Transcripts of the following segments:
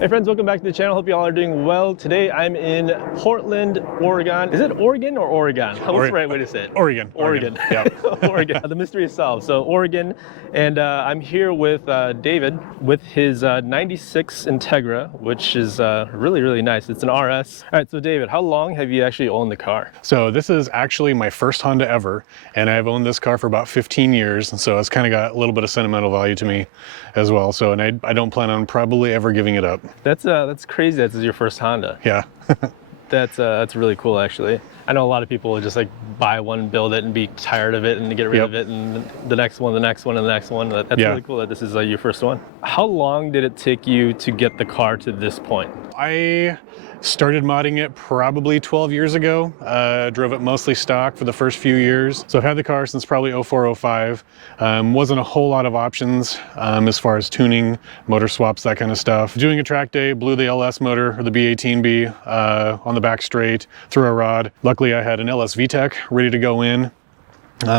Hey friends, welcome back to the channel. Hope you all are doing well. Today I'm in Portland, Oregon. Is it Oregon or Oregon? What's the right way to say it? Oregon. Yeah. Oregon. The mystery is solved. So Oregon, and I'm here with David with his 96 Integra, which is really, really nice. It's an RS. All right, so David, how long have you actually owned the car? So this is actually my first Honda ever, and I've owned this car for about 15 years, and so it's kind of got a little bit of sentimental value to me as well. So, and I don't plan on probably ever giving it up. That's crazy. That's your first Honda. Yeah. That's really cool, actually. I know a lot of people would just like buy one, build it, and be tired of it, and get rid of it, and the next one, and the next one. That's really cool that this is your first one. How long did it take you to get the car to this point? I started modding it probably 12 years ago. Drove it mostly stock for the first few years. So I've had the car since probably 04, 05. Wasn't a whole lot of options as far as tuning, motor swaps, that kind of stuff. Doing a track day, blew the LS motor, or the B18B, on the back straight, through a rod. Luckily I had an LS VTEC ready to go in.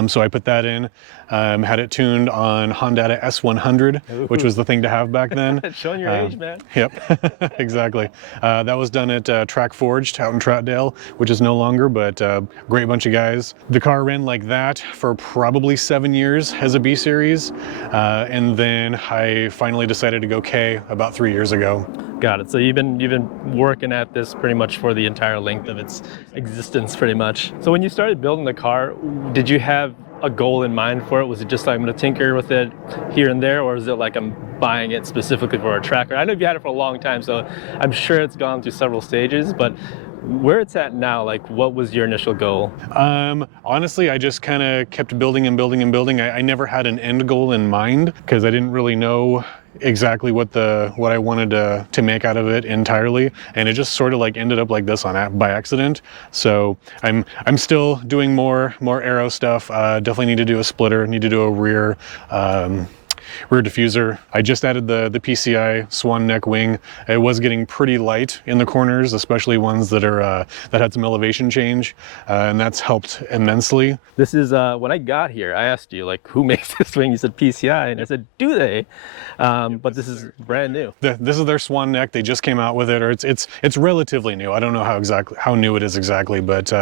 So I put that in, had it tuned on Honda S100, which was the thing to have back then. Showing your age, man. Yep, exactly. That was done at Track Forged out in Troutdale, which is no longer, but great bunch of guys. The car ran like that for probably 7 years as a B series, and then I finally decided to go K about 3 years ago. Got it. So you've been working at this pretty much for the entire length of its existence, pretty much. So when you started building the car, did you have a goal in mind for it? Was it just like I'm going to tinker with it here and there, or is it like I'm buying it specifically for a tracker? I know you've had it for a long time, so I'm sure it's gone through several stages, but where it's at now, like what was your initial goal? Honestly, I just kind of kept building and building and building. I never had an end goal in mind because I didn't really know exactly what I wanted to make out of it entirely, and it just sort of like ended up like this by accident. So I'm still doing more aero stuff. Definitely need to do a splitter, need to do a rear diffuser. I just added the Pci swan neck wing. It was getting pretty light in the corners, especially ones that are that had some elevation change, and that's helped immensely. This is when I got here, I asked you like, who makes this wing? You said Pci, and I said, do they? But this is brand new. This is their swan neck. They just came out with it, or it's relatively new. I don't know how new it is exactly, but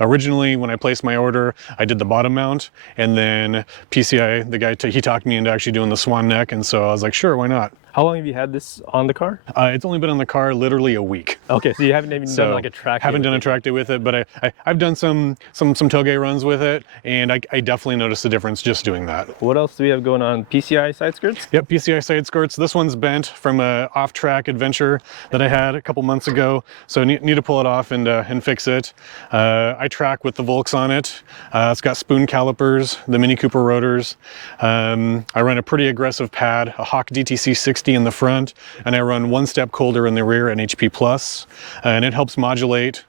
originally when I placed my order, I did the bottom mount, and then Pci, the guy, he talked me into actually doing the swan neck, and so I was like, sure, why not? How long have you had this on the car? It's only been on the car literally a week. Okay, so you haven't even done like a track day. Haven't done a track day with it, but I've done some toge runs with it, and I definitely noticed the difference just doing that. What else do we have going on? Pci Side Skirts? Yep, Pci Side Skirts. This one's bent from a off-track adventure that I had a couple months ago, so need to pull it off and fix it. I track with the Volks on it. It's got spoon calipers, the Mini Cooper rotors. I run a pretty aggressive pad, a Hawk DTC 60 in the front, and I run one step colder in the rear, an HP Plus, and it helps modulate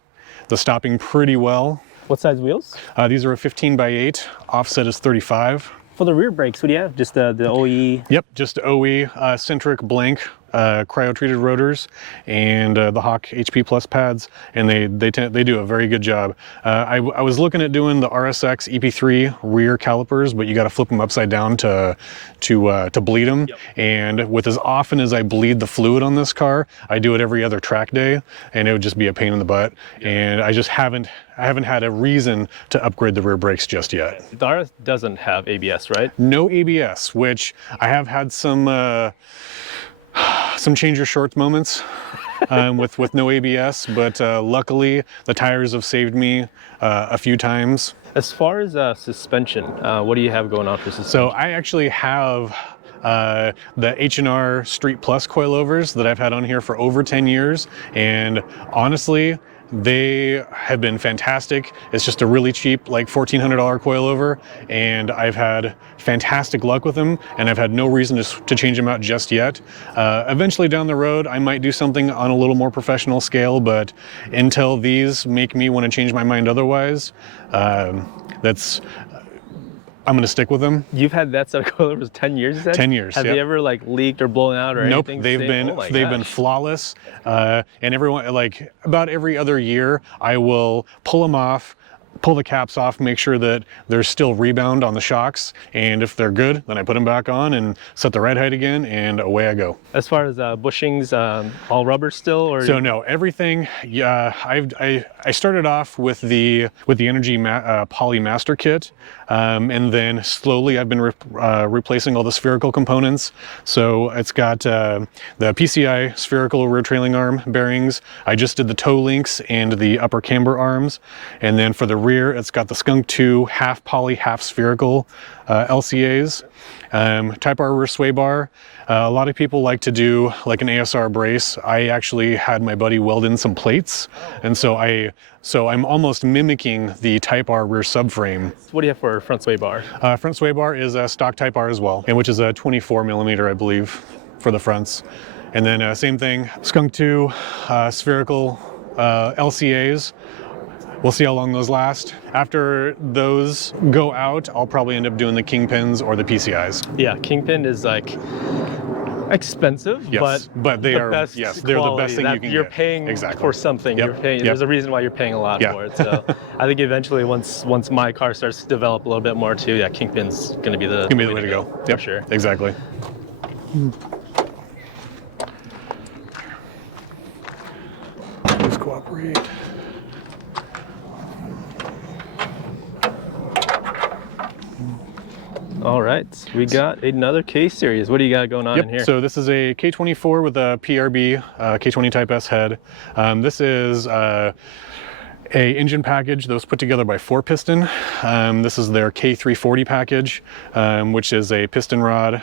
the stopping pretty well. What size wheels? These are a 15x8, offset is 35. For the rear brakes, what do you have? Just the OE? Yep, just OE, centric blank, cryo-treated rotors, and the Hawk HP Plus pads, and they do a very good job. I was looking at doing the RSX EP3 rear calipers, but you got to flip them upside down to bleed them. Yep. And with as often as I bleed the fluid on this car, I do it every other track day, and it would just be a pain in the butt. Yep. And I just haven't had a reason to upgrade the rear brakes just yet. The RS doesn't have ABS, right? No ABS, which I have had some change your shorts moments with no ABS, but luckily the tires have saved me a few times. As far as suspension, what do you have going on for suspension? So I actually have the H&R Street Plus coilovers that I've had on here for over 10 years, and honestly, they have been fantastic. It's just a really cheap, like $1,400 coilover, and I've had fantastic luck with them, and I've had no reason to change them out just yet. Eventually down the road, I might do something on a little more professional scale, but until these make me want to change my mind otherwise, I'm going to stick with them. You've had that set of coilovers 10 years, you said? 10 years, Have they ever like leaked or blown out or anything? Nope, they've been flawless. And everyone, like about every other year, I will pull them off, pull the caps off, make sure that there's still rebound on the shocks, and if they're good, then I put them back on and set the ride height again, and away I go. As far as bushings, all rubber still, or so no, everything. Yeah, I started off with the Energy Poly Master Kit, and then slowly I've been replacing all the spherical components. So it's got the PCI spherical rear trailing arm bearings. I just did the toe links and the upper camber arms, and then for the rear, it's got the Skunk 2 half poly, half spherical LCAs. Type R rear sway bar. A lot of people like to do like an ASR brace. I actually had my buddy weld in some plates, and so I'm almost mimicking the Type R rear subframe. What do you have for front sway bar? Front sway bar is a stock Type R as well, and which is a 24 millimeter, I believe, for the fronts. And then same thing, Skunk 2 spherical LCAs. We'll see how long those last. After those go out, I'll probably end up doing the Kingpins or the PCIs. Yeah, Kingpin is like expensive, yes, but they are best yes, they're the best thing you can you're get. paying exactly. for something. Yep. You're paying. Yep. There's a reason why you're paying a lot for it. So I think eventually, once my car starts to develop a little bit more too, yeah, Kingpin's going to be the way to go. Yep. For sure. Exactly. Please cooperate. All right, we got another K series. What do you got going on in here? So this is a K24 with a PRB K20 Type S head. This is a engine package that was put together by 4Piston. This is their K340 package, which is a piston rod,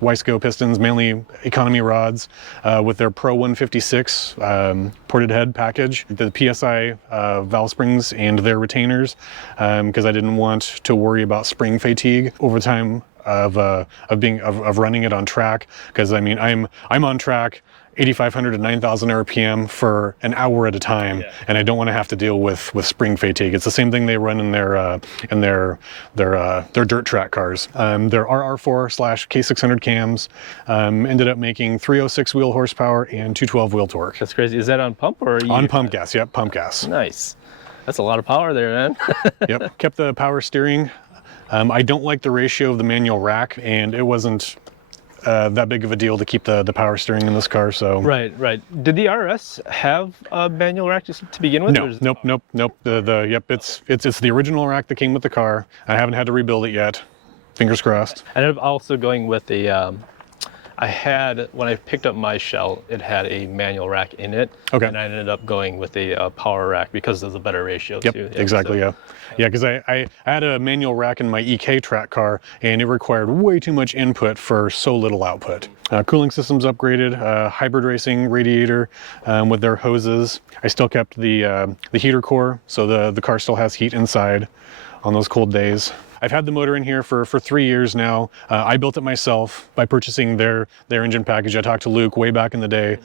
Wiseco pistons, mainly economy rods, with their Pro 156 ported head package, the Psi valve springs and their retainers, because I didn't want to worry about spring fatigue over time of running it on track. Because I mean, I'm on track 8,500 to 9,000 RPM for an hour at a time, and I don't want to have to deal with spring fatigue. It's the same thing they run in their dirt track cars. Their RR4/K600 cams ended up making 306 wheel horsepower and 212 wheel torque. That's crazy. Is that on pump or on pump gas? Yep, pump gas. Nice. That's a lot of power there, man. Yep. Kept the power steering. I don't like the ratio of the manual rack, and it wasn't that big of a deal to keep the power steering in this car. So right. Did the RS have a manual rack just to begin with? No, nope. It's the original rack that came with the car. I haven't had to rebuild it yet. Fingers crossed. I ended up also going with a. I had, when I picked up my shell, it had a manual rack in it. Okay. And I ended up going with a power rack because there's a better ratio too. Yep, exactly, so. Yeah, because I had a manual rack in my EK track car, and it required way too much input for so little output. Cooling system's upgraded, hybrid racing radiator with their hoses. I still kept the heater core, so the car still has heat inside on those cold days. I've had the motor in here for 3 years now. I built it myself by purchasing their engine package. I talked to Luke way back in the day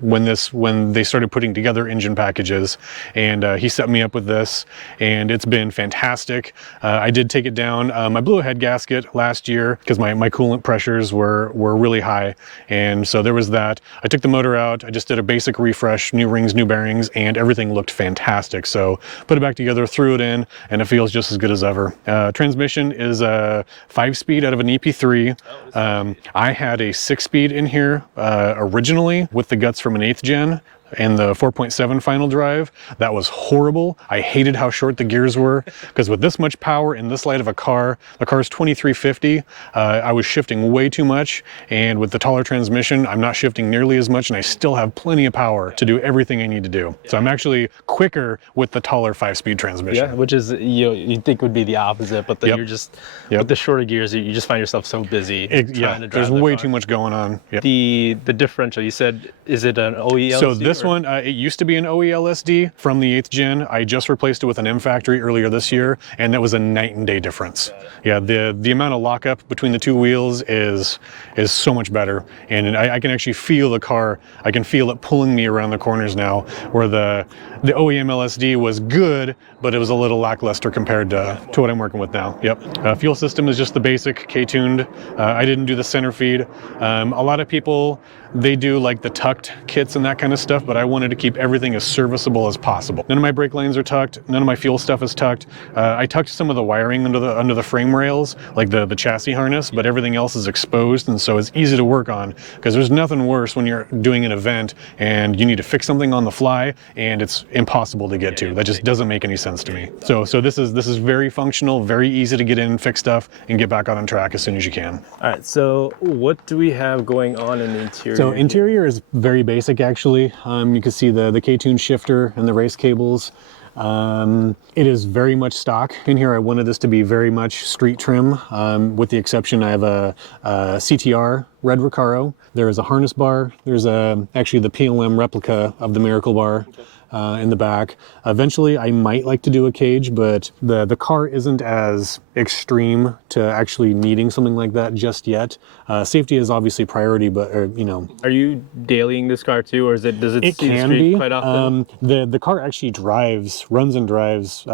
when they started putting together engine packages, and he set me up with this, and it's been fantastic. I did take it down. I blew a head gasket last year because my coolant pressures were really high, and so there was that. I took the motor out. I just did a basic refresh, new rings, new bearings, and everything looked fantastic. So put it back together, threw it in, and it feels just as good as ever. Transmission is a 5-speed out of an EP3. I had a 6-speed in here originally with the guts from an 8th gen and the 4.7 final drive. That was horrible. I hated how short the gears were, because with this much power in this light of a car, the car's 2350, I was shifting way too much, and with the taller transmission, I'm not shifting nearly as much, and I still have plenty of power to do everything I need to do. So I'm actually quicker with the taller 5-speed transmission. Yeah, which is, you'd think would be the opposite, but then you're just, with the shorter gears, you just find yourself so busy trying to drive there's way too much going on. Yep. The differential, you said, is it an OELSD? So this one, it used to be an OELSD from the 8th gen. I just replaced it with an M factory earlier this year, and that was a night and day difference. Yeah, the amount of lockup between the two wheels is so much better, and I can actually feel the car. I can feel it pulling me around the corners now, where the OEM LSD was good, but it was a little lackluster compared to what I'm working with now. Yep. Fuel system is just the basic K-tuned. I didn't do the center feed. A lot of people they do like the tucked kits and that kind of stuff, but I wanted to keep everything as serviceable as possible. None of my brake lines are tucked, none of my fuel stuff is tucked. I tucked some of the wiring under the frame rails, like the chassis harness, but everything else is exposed, and so it's easy to work on, because there's nothing worse when you're doing an event and you need to fix something on the fly and it's impossible to get to. That just doesn't make any sense to me. So this is very functional, very easy to get in, fix stuff, and get back on track as soon as you can. All right, so what do we have going on in the interior? So interior is very basic, actually. You can see the K-tune shifter and the race cables. It is very much stock. In here I wanted this to be very much street trim, with the exception I have a CTR red Recaro. There is a harness bar. There's actually the PLM replica of the Miracle Bar. In the back. Eventually I might like to do a cage, but the car isn't as extreme to actually needing something like that just yet. Safety is obviously priority, but you know. Are you dailying this car too, or does it see the can street be quite often? The car actually runs and drives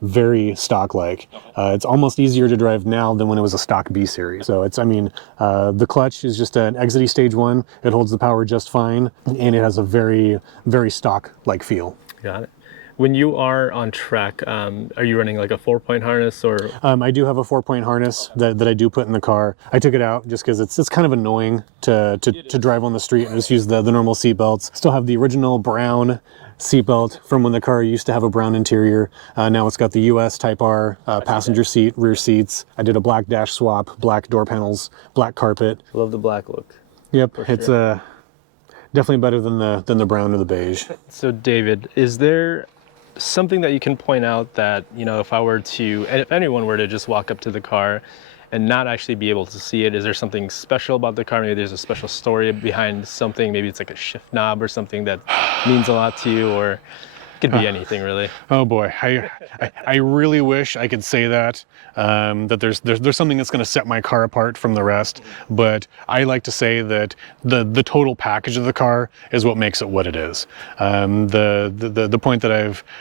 very stock-like. It's almost easier to drive now than when it was a stock B series. So it's, I mean, the clutch is just an Exity Stage 1. It holds the power just fine, and it has a very, very stock-like feel. Got it. When you are on track, are you running like a 4-point harness, or? I do have a 4-point harness that I do put in the car. I took it out just because it's kind of annoying to drive on the street and just use the normal seat belts. Still have the original brown seatbelt from when the car used to have a brown interior. Now it's got the US Type R passenger seat, rear seats. I did a black dash swap, black door panels, black carpet. Love the black look. Yep, it's definitely better than the brown or the beige. So David, is there something that you can point out that, you know, if anyone were to just walk up to the car and not actually be able to see it, is there something special about the car? Maybe there's a special story behind something. Maybe it's like a shift knob or something that means a lot to you, or it could be anything really. Oh boy, I really wish I could say that there's something that's going to set my car apart from the rest, but I like to say that the total package of the car is what makes it what it is. The point that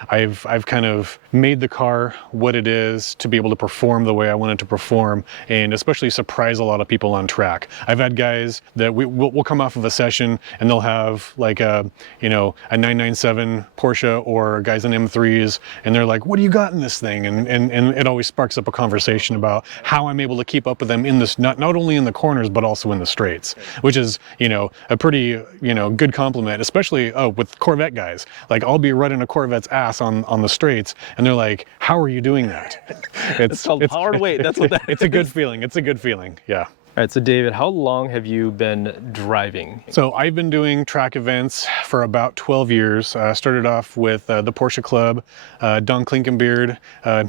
I've kind of made the car what it is to be able to perform the way I want it to perform, and especially surprise a lot of people on track. I've had guys that we'll come off of a session and they'll have like a 997 Porsche or guys in M3s, and they're like, what do you got in this thing? And it always sparks up a conversation about how I'm able to keep up with them in this, not only in the corners, but also in the straights, which is, a pretty, good compliment, especially with Corvette guys. Like, I'll be running a Corvette's ass on the straights, and they're like, how are you doing that? It's called power weight. That's what that It's a good feeling. It's a good feeling. Yeah. All right, so David, how long have you been driving? So I've been doing track events for about 12 years. Started off with the Porsche Club, Don Klinkenbeard,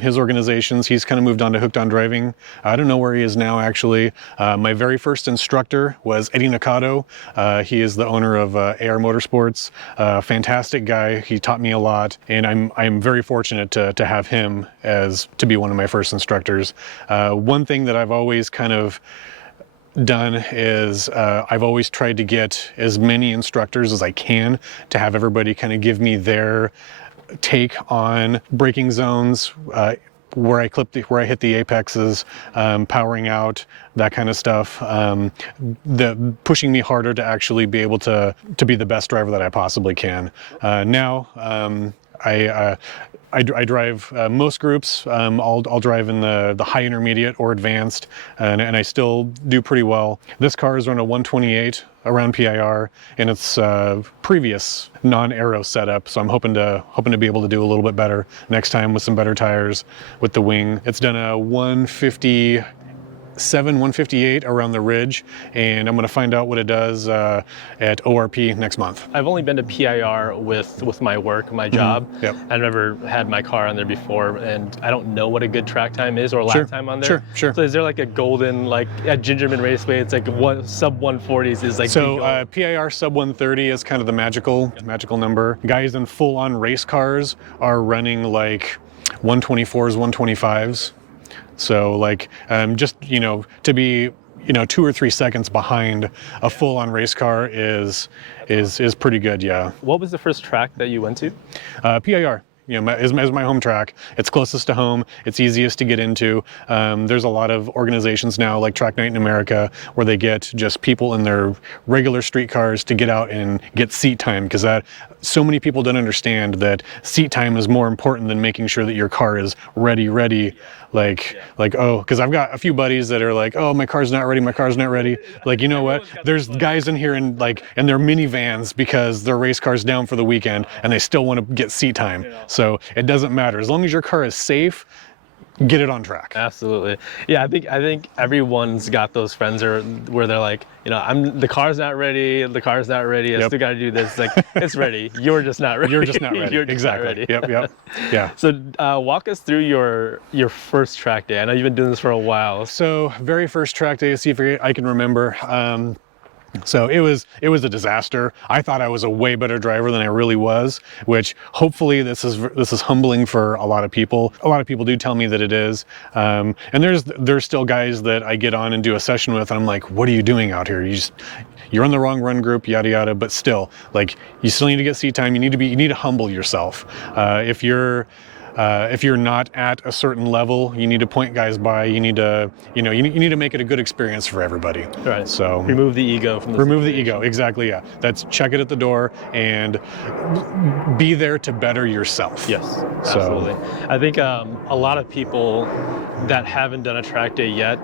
his organizations. He's kind of moved on to Hooked on Driving. I don't know where he is now, actually. My very first instructor was Eddie Nakato. He is the owner of AR Motorsports. Fantastic guy. He taught me a lot, and I'm very fortunate to have him to be one of my first instructors. One thing that I've always kind of done is I've always tried to get as many instructors as I can to have everybody kind of give me their take on braking zones, where I hit the apexes, powering out, that kind of stuff. Pushing me harder to actually be able to be the best driver that I possibly can. Now I drive most groups. I'll drive in the high intermediate or advanced, and I still do pretty well. This car is run a 128 around PIR in its previous non-aero setup, so I'm hoping to be able to do a little bit better next time with some better tires with the wing. It's done a 157, 158 around the ridge, and I'm going to find out what it does at ORP next month. I've only been to PIR with my work, my job. Mm-hmm. Yep. I've never had my car on there before, and I don't know what a good track time is or lap time on there. Sure. So is there like a golden, like at Gingerman Raceway, it's like sub 140s is like. So PIR sub 130 is kind of the magical number. Guys in full-on race cars are running like 124s, 125s. So like, just, to be, 2 or 3 seconds behind a full-on race car is pretty good, yeah. What was the first track that you went to? PIR. is my home track. It's closest to home. It's easiest to get into. There's a lot of organizations now like Track Night in America where they get just people in their regular street cars to get out and get seat time, because that so many people don't understand that seat time is more important than making sure that your car is ready. Like, oh, because I've got a few buddies that are like, oh, my car's not ready. Like, you know what? There's guys in here in their minivans because their race car's down for the weekend and they still want to get seat time. So it doesn't matter. As long as your car is safe, get it on track. Absolutely. Yeah, I think everyone's got those friends where they're like, the car's not ready. I still got to do this. Like, it's ready. You're just not ready. You're just not ready. Exactly. Yep. Yeah. So walk us through your first track day. I know you've been doing this for a while. So very first track day, see if I can remember. So it was a disaster. I thought I was a way better driver than I really was, which hopefully this is humbling for a lot of people. A lot of people do tell me that it is. And there's still guys that I get on and do a session with, and I'm like, what are you doing out here? You're on the wrong run group, yada yada. But still, like, you still need to get seat time. You need to humble yourself. If you're not at a certain level, you need to point guys by. You need to make it a good experience for everybody. Right. So remove the ego from the remove situation. the ego. Exactly. Yeah. That's check it at the door and be there to better yourself. Yes. Absolutely. I think a lot of people that haven't done a track day yet,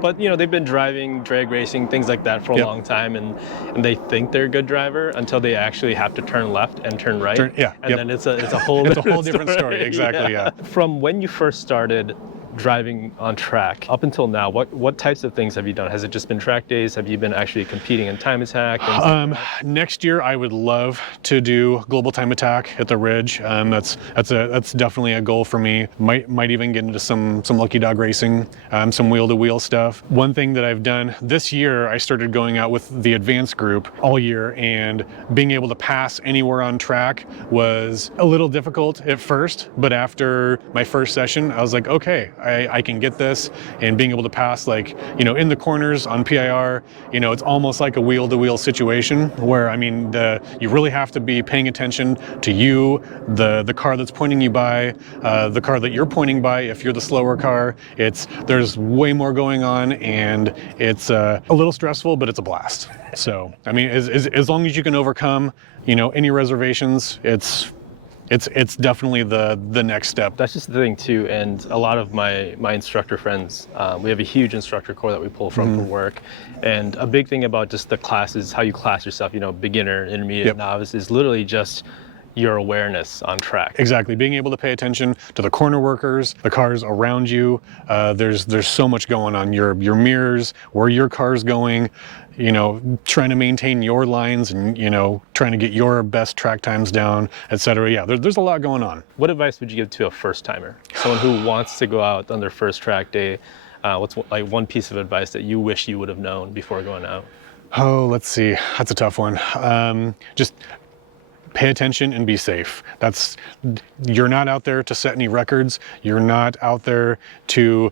but they've been driving, drag racing, things like that for a long time, and they think they're a good driver until they actually have to turn left and turn right. Then it's a whole it's a whole different story. Exactly. Yeah. From when you first started driving on track up until now, what types of things have you done? Has it just been track days? Have you been actually competing in time attack? Next year I would love to do global time attack at the Ridge. That's definitely a goal for me. Might even get into some lucky dog racing, some wheel to wheel stuff. One thing that I've done this year, I started going out with the advanced group all year, and being able to pass anywhere on track was a little difficult at first, but after my first session I was like, okay, I can get this. And being able to pass, like, in the corners on PIR, it's almost like a wheel-to-wheel situation where, you really have to be paying attention to you, the car that's pointing you by, the car that you're pointing by if you're the slower car. There's way more going on, and it's a little stressful, but it's a blast. So, as long as you can overcome, any reservations, it's definitely the next step. That's just the thing too, and a lot of my instructor friends, we have a huge instructor corps that we pull from for work, and a big thing about just the classes, how you class yourself, beginner, intermediate, novice, is literally just your awareness on track. Exactly, being able to pay attention to the corner workers, the cars around you. There's so much going on. Your mirrors, where your car's going, trying to maintain your lines and, trying to get your best track times down, etc. Yeah, there's a lot going on. What advice would you give to a first timer? Someone who wants to go out on their first track day, what's like one piece of advice that you wish you would have known before going out? Oh, let's see. That's a tough one. Just pay attention and be safe. You're not out there to set any records. You're not out there to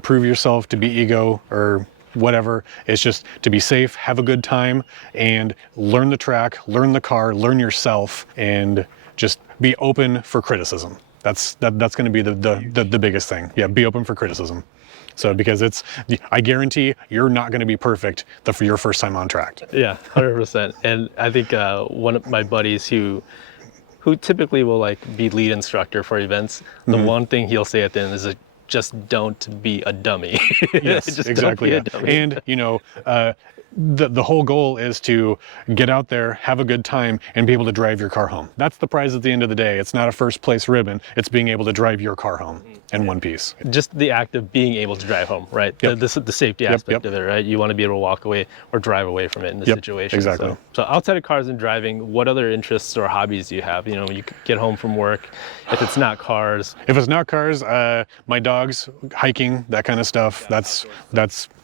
prove yourself, to be ego or whatever. It's just to be safe, have a good time, and learn the track, learn the car, learn yourself, and just be open for criticism. That's going to be the biggest thing. Yeah, be open for criticism. So because I guarantee you're not going to be perfect for your first time on track. Yeah, 100%. And I think one of my buddies who typically will be lead instructor for events, the one thing he'll say at the end is just don't be a dummy. Yes, just exactly. Don't be a dummy. And the whole goal is to get out there, have a good time, and be able to drive your car home. That's the prize at the end of the day. It's not a first place ribbon. It's being able to drive your car home in one piece. Just the act of being able to drive home, right? Yep. The safety aspect of it, right? You want to be able to walk away or drive away from it in the situation. Exactly. So outside of cars and driving, what other interests or hobbies do you have? You get home from work, if it's not cars. If it's not cars, my dogs, hiking, that kind of stuff. That's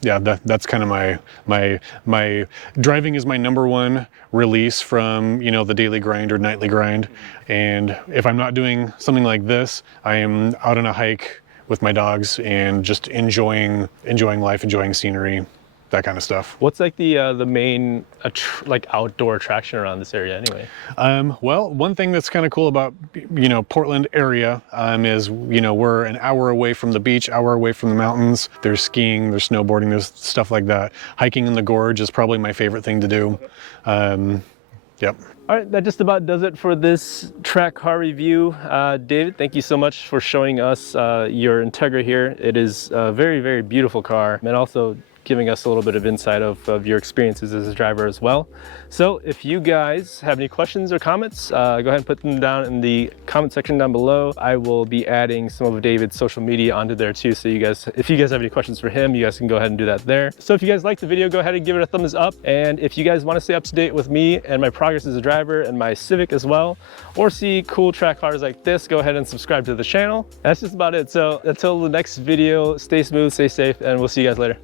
kind of my driving is my number one release from the daily grind or nightly grind. And if I'm not doing something like this, I am out on a hike with my dogs and just enjoying life, enjoying scenery. that kind of stuff. What's like the main like outdoor attraction around this area anyway? Well, one thing that's kind of cool about, you know, Portland area is, you know, we're an hour away from the beach, hour away from the mountains. There's skiing, there's snowboarding, there's stuff like that. Hiking in the gorge is probably my favorite thing to do. Yep. All right, that just about does it for this track car review. David, thank you so much for showing us your Integra here. It is a very, very beautiful car, and also giving us a little bit of insight of your experiences as a driver as well. So if you guys have any questions or comments, go ahead and put them down in the comment section down below. I will be adding some of David's social media onto there too, so you guys, if you guys have any questions for him, you guys can go ahead and do that there. So if you guys liked the video, go ahead and give it a thumbs up. And if you guys want to stay up to date with me and my progress as a driver and my Civic as well, or see cool track cars like this, go ahead and subscribe to the channel. That's just about it. So until the next video, stay smooth, stay safe, and we'll see you guys later.